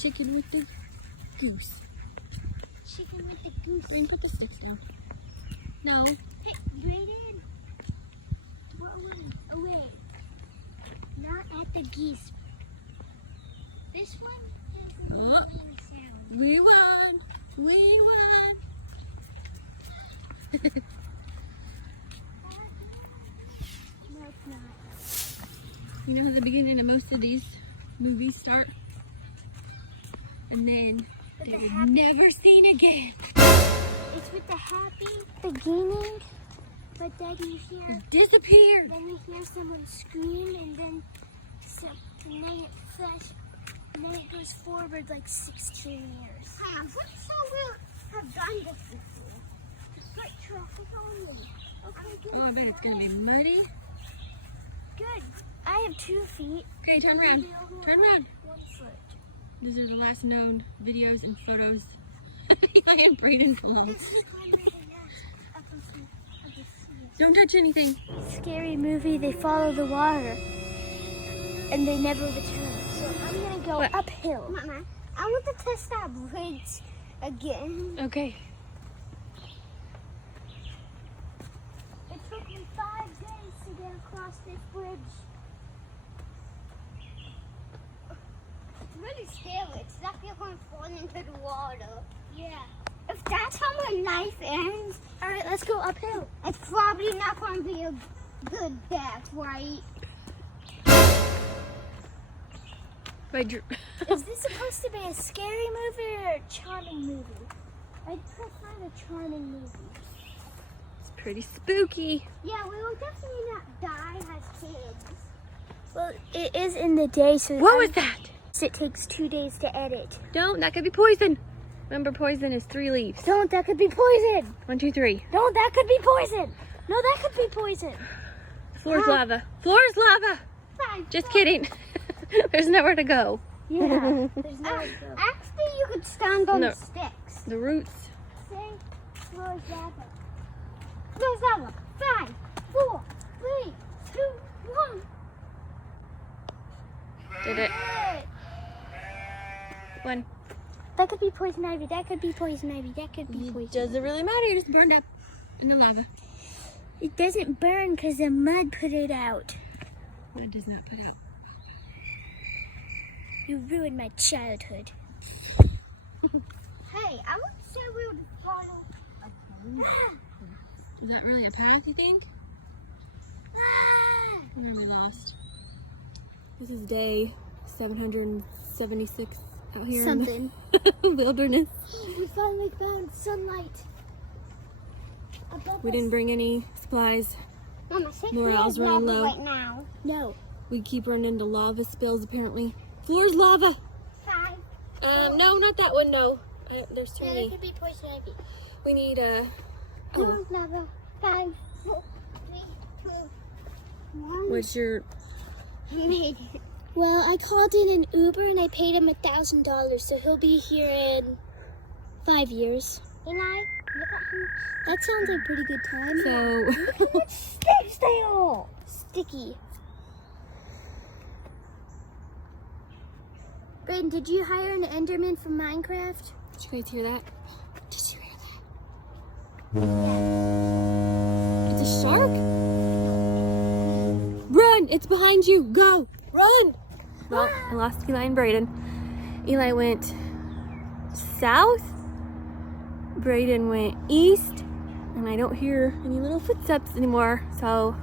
chicken with the goose. Chicken with the goose. And put the sticks down. No. Hey, Brayden. Away. Not at the geese. This one has a ringing sound. We won. We won. No, it's not. You know how the beginning of most of these movies start? And then they're never seen again. It's with the happy beginning, but then you hear Disappeared. Then you hear someone scream, and then it goes forward like 16 years. I'm pretty sure we'll have done this before. Get traffic on me. Okay, good. Oh, I bet it's gonna be muddy. Good. I have 2 feet. Okay, turn around. Turn around. 1 foot. These are the last known videos and photos. Eli and Brayden's vlogs. Don't touch anything. Scary movie, they follow the water and they never return. So I'm gonna go uphill. Mama, I want to test that bridge again. Okay. It took me 5 days to get across this bridge. It's really scary. It's like you're going to fall into the water. Yeah. If that's how my life ends, all right, let's go uphill. It's probably not going to be a good death, right? Is this supposed to be a scary movie or a charming movie? I'd prefer a charming movie. It's pretty spooky. Yeah, we will definitely not die as kids. Well, it is in the day, so What was that? it takes 2 days to edit. Don't, that could be poison. Remember, poison is 3 leaves. Don't, that could be poison. 1, 2, 3. Don't, that could be poison. No, that could be poison. Floor's lava. Floor's lava. Fine. Just kidding. There's nowhere to go. Yeah. There's no actually, you could stand on No. sticks. The roots. Say, floor's lava. Floor's lava. 5, 4, 3, 2, 1. Did it. 1. That could be poison ivy. That could be poison ivy. That could be poison. Doesn't really matter. You just burned up in the lava. It doesn't burn because the mud put it out. It does not put out. You ruined my childhood. Hey, I would say we would follow a Is that really a path, you think? I'm really lost. This is day 776 out here in the wilderness. We finally found sunlight. We didn't bring any supplies. Mama, Morale's running low. right now. No. We keep running into lava spills apparently. Floor's lava. 5. No, not that one. No, there's too That many. could be poison ivy. We need oh. Floor's lava. 5, 4, 3, 2, 1. What's your? I made it. Well, I called in an Uber and I paid him $1,000, so he'll be here in 5 years. And look at him. That sounds like a pretty good time. So Look how much sticks they are. Sticky. Ben, did you hire an Enderman from Minecraft? did you guys hear that? Did you hear that? It's a shark. Run! It's behind you. Go! Run! Well, I lost Eli and Brayden. Eli went south. Brayden went east. And I don't hear any little footsteps anymore. So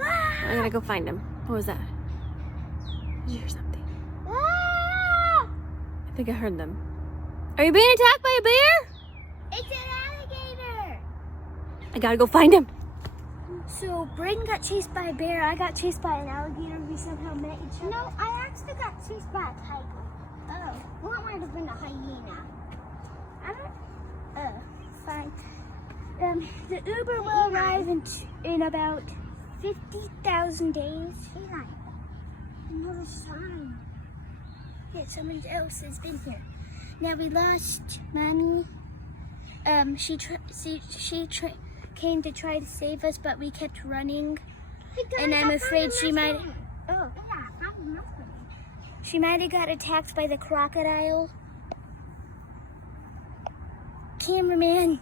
I gotta go find him. What was that? Did you hear something? Ah! I think I heard them. Are you being attacked by a bear? It's an alligator! I gotta go find him. So, Brayden got chased by a bear, I got chased by an alligator, we somehow met each other. No, I actually got chased by a tiger. Oh. Well, it might have been a hyena. I don't... fine. The Uber will arrive in about 50,000 days. Eli, another sign. Yeah, someone else has been here. Now, we lost Mommy. She came to try to save us, but we kept running. And I'm afraid she might... Oh. She might have got attacked by the crocodile. Cameraman,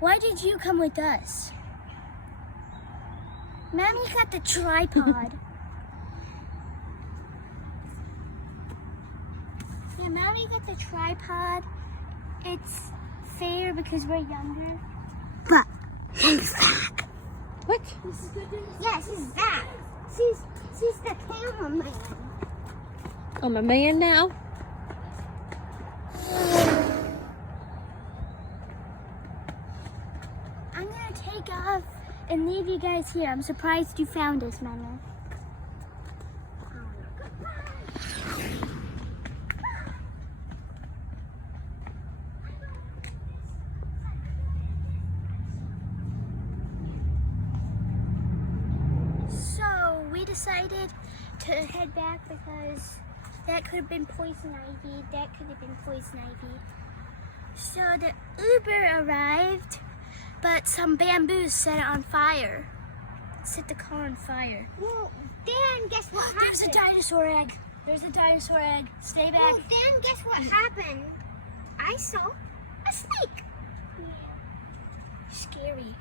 why did you come with us? Mommy got the tripod. Yeah, Mommy got the tripod. It's fair because we're younger. But she's back. What? Yeah, she's back. She's the cameraman. I'm a man now. I'm gonna take off and leave you guys here. I'm surprised you found us, Mama. So we decided to head back because that could have been poison ivy. That could have been poison ivy. So the Uber arrived, but some bamboos set it on fire. Set the car on fire. Well, Dan, guess what happened? There's a dinosaur egg. There's a dinosaur egg. Stay back. Well, Dan, guess what happened? I saw a snake. Yeah. Scary.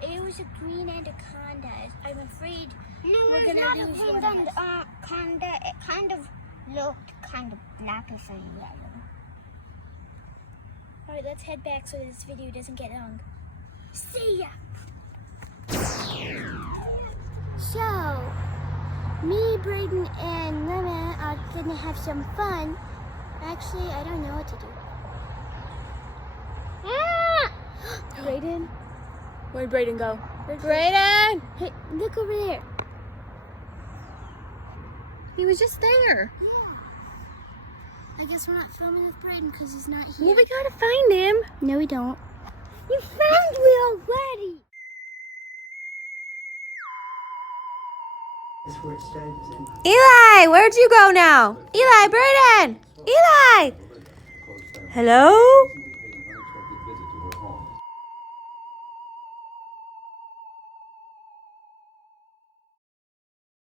It was a green anaconda. I'm afraid we're gonna lose one of us. It kind of looked kind of blackish and yellow. Alright, let's head back so this video doesn't get long. See ya! So, me, Braden, and Lemma are gonna have some fun. Actually, I don't know what to do. Ah! Braden? Where'd Braden go? Braden! Hey, look over there. He was just there. Yeah. I guess we're not filming with Braden because he's not here. Well, we gotta find him. No, we don't. You found me already! Eli, where'd you go now? Eli, Braden! Eli! Hello?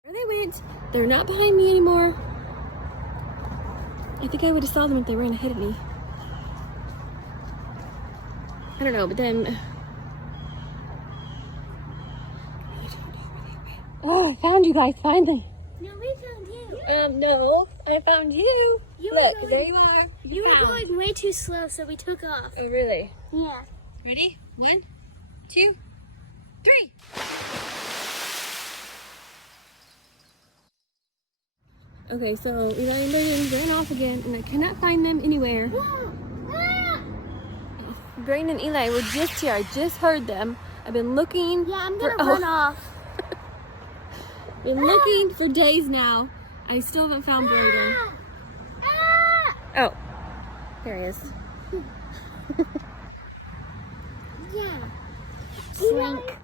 Where they went? They're not behind me anymore. I think I would have saw them if they ran ahead of me. I don't know, but then... Oh, I found you guys, finally. No, we found you. No, I found you. Look, there you are. You were going way too slow, so we took off. Oh, really? Yeah. Ready? 1, 2, 3. Okay, so Eli and Braden ran off again, and I cannot find them anywhere. Braden and Eli were just here. I just heard them. I've been looking. Yeah, I'm gonna run off. Been looking for days now. I still haven't found Braden. Oh, there he is. Yeah. Slink.